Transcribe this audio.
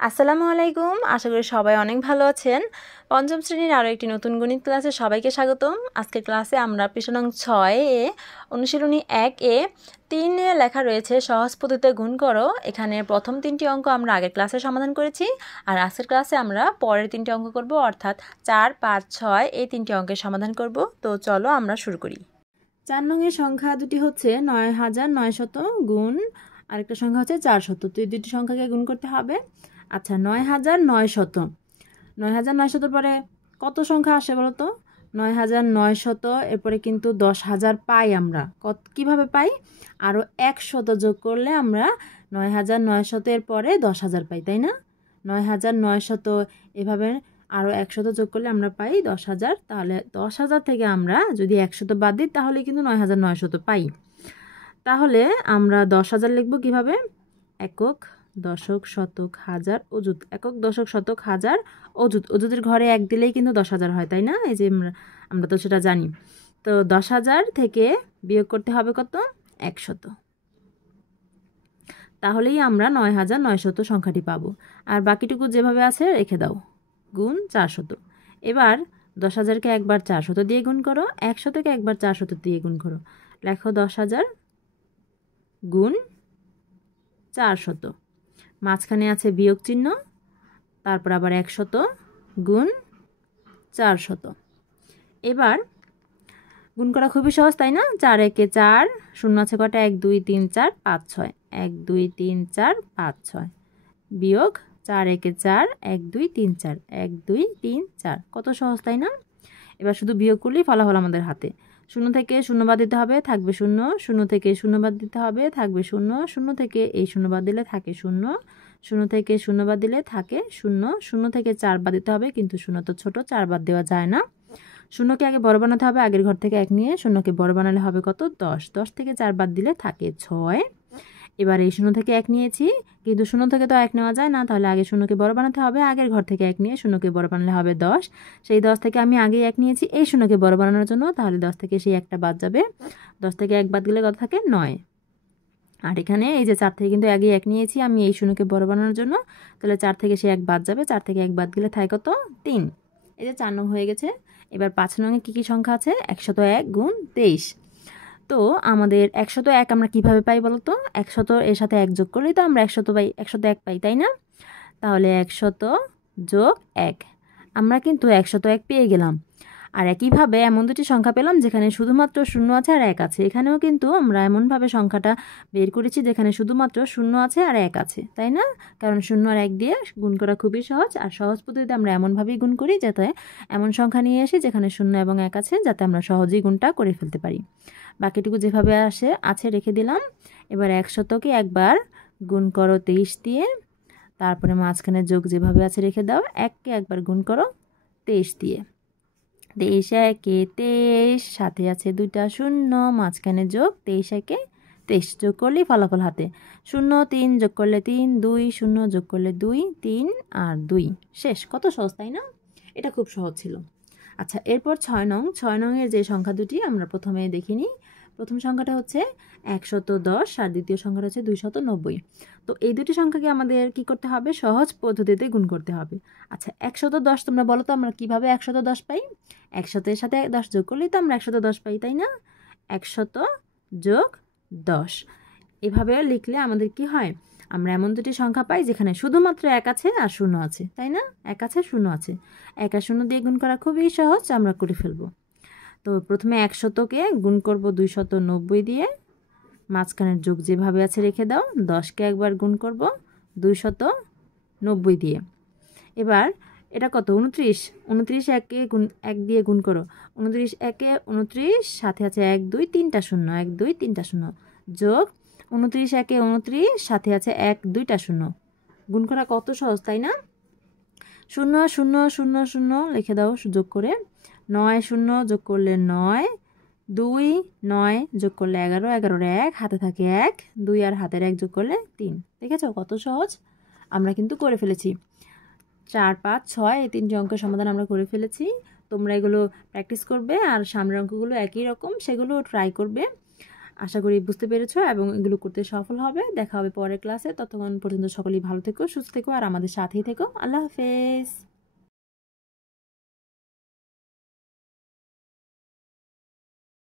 আসসালামু আলাইকুম। আশা করি সবাই অনেক ভালো আছেন। পঞ্চম শ্রেণীর আরও একটি নতুন গণিত ক্লাসে সবাইকে স্বাগতম। আজকের ক্লাসে আমরা পৃষ্ঠা নং 6 এ অনুশীলনী 1 এ 3 এ লেখা রয়েছে সহজ পদ্ধতিতে গুণ করো। এখানে প্রথম 3টি অঙ্ক আমরা আগের ক্লাসে সমাধান করেছি, আর আজকের ক্লাসে আমরা পরের 3টি অঙ্ক করব, অর্থাৎ 4, 5, 6 এই 3টি অঙ্কের সমাধান করব। তো চলো আমরা শুরু করি। 4 নংয়ের সংখ্যা দুটি হচ্ছে ৯৯০০ গুণ আরেকটা সংখ্যা হচ্ছে 400। তো এই দুটি সংখ্যাকে গুণ করতে হবে। আচ্ছা, ৯৯০০ পরে কত সংখ্যা আসে বলো তো? ৯৯০০ এরপরে কিন্তু ১০,০০০ পাই আমরা। কিভাবে পাই? আরও 100 যোগ করলে আমরা ৯৯০০ এর পরে ১০,০০০ পাই, তাই না? ৯৯০০ এভাবে আরও 100 যোগ করলে আমরা পাই ১০,০০০। তাহলে ১০,০০০ থেকে আমরা যদি 100 বাদ দিই তাহলে কিন্তু ৯৯০০ পাই। তাহলে আমরা ১০,০০০ লিখব কিভাবে? একক, দশক, শতক, হাজার, অযুত। একক, দশক, শতক, হাজার, অযুত। অযুতের ঘরে 1 দিলেই কিন্তু ১০,০০০ হয়, তাই না? এই যে আমরা তো সেটা জানি। তো ১০,০০০ থেকে বিয়োগ করতে হবে কত? 100। তাহলেই আমরা ৯৯০০ সংখ্যাটি পাবো। আর বাকিটুকু যেভাবে আছে রেখে দাও, গুণ 400। এবার ১০,০০০কে একবার 400 দিয়ে গুণ করো, 100কে একবার 400 দিয়ে গুণ করো। লেখো ১০,০০০ গুণ 400। মাঝখানে আছে বিয়োগ চিহ্ন, তারপর আবার 100 গুণ 400। এবার গুণ করা খুবই সহজ, তাই না? 4 একে 4, শূন্য আছে কটা? 1 2 3 4 5 6, 1 2 3 4 5 6, বিয়োগ 4 একে 4, 1 2 3 4, 1 2 3 4। কত সহজ, তাই না? এবার শুধু বিয়োগ করলেই ফলাফল আমাদের হাতে। 0 থেকে 0 বাদ দিতে হবে, থাকবে 0। 0 থেকে 0 বাদ দিতে হবে, থাকবে 0। 0 থেকে এই 0 বাদ দিলে থাকে 0। 0 থেকে 0 বাদ দিলে থাকে 0। 0 থেকে 4 বাদ দিতে হবে, কিন্তু 0 তো ছোট, 4 বাদ দেওয়া যায় না। 0কে আগে বড় বানাতে হবে, আগের ঘর থেকে 1 নিয়ে 0কে বড় বানালে হবে কত? 10। 10 থেকে 4 বাদ দিলে থাকে 6। এবার এই 0 থেকে 1 নিয়েছি, কিন্তু 0 থেকে তো 1 নেওয়া যায় না, তাহলে আগে 0কে বড় বানাতে হবে, আগের ঘর থেকে 1 নিয়ে 0কে বড় বানালে হবে 10। সেই 10 থেকে আমি আগে 1 নিয়েছি এই 0কে বড় বানানোর জন্য, তাহলে 10 থেকে সেই 1টা বাদ যাবে। 10 থেকে 1 বাদ গেলে কত থাকে? 9। আর এখানে এই যে 4 থেকে কিন্তু আগে 1 নিয়েছি আমি এই 0কে বড় বানানোর জন্য, তাহলে 4 থেকে সে 1 বাদ যাবে। 4 থেকে 1 বাদ গেলে থাকে কত? 3। এই যে 4 নং হয়ে গেছে। এবার 5 নংয়ে কী কী সংখ্যা আছে? 101 গুণ 23। তো আমাদের 101 আমরা কিভাবে পাই বলো তো? 100 এর সাথে 1 যোগ করলেই তো আমরা 100 পাই, 101 পাই, তাই না? তাহলে 100 যোগ 1, আমরা কিন্তু 101 পেয়ে গেলাম। আর একইভাবে এমন দুটি সংখ্যা পেলাম যেখানে শুধুমাত্র 0 আছে আর 1 আছে। এখানেও কিন্তু আমরা এমনভাবে সংখ্যাটা বের করেছি যেখানে শুধুমাত্র 0 আছে আর 1 আছে, তাই না? কারণ 0 আর 1 দিয়ে গুণ করা খুবই সহজ, আর সহজ পদ্ধতিতে আমরা এমনভাবেই গুণ করি যাতে এমন সংখ্যা নিয়ে আসি যেখানে 0 এবং 1 আছে, যাতে আমরা সহজেই গুণটা করে ফেলতে পারি। বাকিটুকু যেভাবে আছে রেখে দিলাম। এবার 100কে একবার গুণ করো 23 দিয়ে, তারপরে মাঝখানে যোগ যেভাবে আছে রেখে দাও। 1কে একবার গুণ করো 23 দিয়ে। 23 একে 23, সাথে আছে 2টা 0, মাঝখানে যোগ 23 একে 23, যোগ করলেই ফলাফল হাতে। 0 3 যোগ করলে 3, 2 0 যোগ করলে 2, 3 আর 2 শেষ। কত সহজ, তাই না? এটা খুব সহজ ছিল। আচ্ছা, এরপর 6 নং। 6 নংয়ের যে সংখ্যা দুটি আমরা প্রথমে দেখিনি। প্রথম সংখ্যাটা হচ্ছে 110 আর দ্বিতীয় সংখ্যাটা হচ্ছে 290। তো এই দুটি সংখ্যাকে আমাদের কি করতে হবে? সহজ পদ্ধতিতে গুণ করতে হবে। আচ্ছা, 110 তোমরা বলো তো আমরা কিভাবে 110 পাই? 100 এর সাথে 10 যোগ করলেই তো আমরা 110 পাই, তাই না? 100 যোগ 10 এভাবে লিখলে আমাদের কি হয়? আমরা এমন দুটি সংখ্যা পাই যেখানে শুধুমাত্র 1 আছে আর 0 আছে, তাই না? 1 আছে, 0 আছে। 1 আর 0 দিয়ে গুণ করা খুবই সহজ, আমরা করে ফেলবো। তো প্রথমে 100কে গুণ করব 290 দিয়ে, মাঝখানের যোগ যেভাবে আছে রেখে দাও। 10কে একবার গুণ করব 290 দিয়ে। এবার এটা কত? 29। 29 1 দিয়ে গুণ করো। 29 1 29, সাথে আছে 1 2 3টা 0, 1 2 3টা 0, যোগ 29 1 29, সাথে আছে 1 2টা 0। গুণ করা কত সহজ, তাই না? 0 0 0 0 লিখে দাও যোগ করে। 9 0 যোগ করলে 9, 2 9 যোগ করলে 11, 11 1 হাতে থাকে 1, 2 আর হাতের 1 যোগ করলে 3। দেখেছো কত সহজ? আমরা কিন্তু করে ফেলেছি। 4 5 6 এই 3টি অঙ্কের সমাধান আমরা করে ফেলেছি। তোমরা এগুলো প্র্যাকটিস করবে, আর সামনের অঙ্কগুলো একই রকম, সেগুলো ট্রাই করবে। আশা করি বুঝতে পেরেছো এবং এগুলো করতে সফল হবে। দেখা হবে পরের ক্লাসে। ততক্ষণ পর্যন্ত সকলেই ভালো থেকো, সুস্থ থেকো আর আমাদের সাথেই থেকো। আল্লাহ হাফেজ।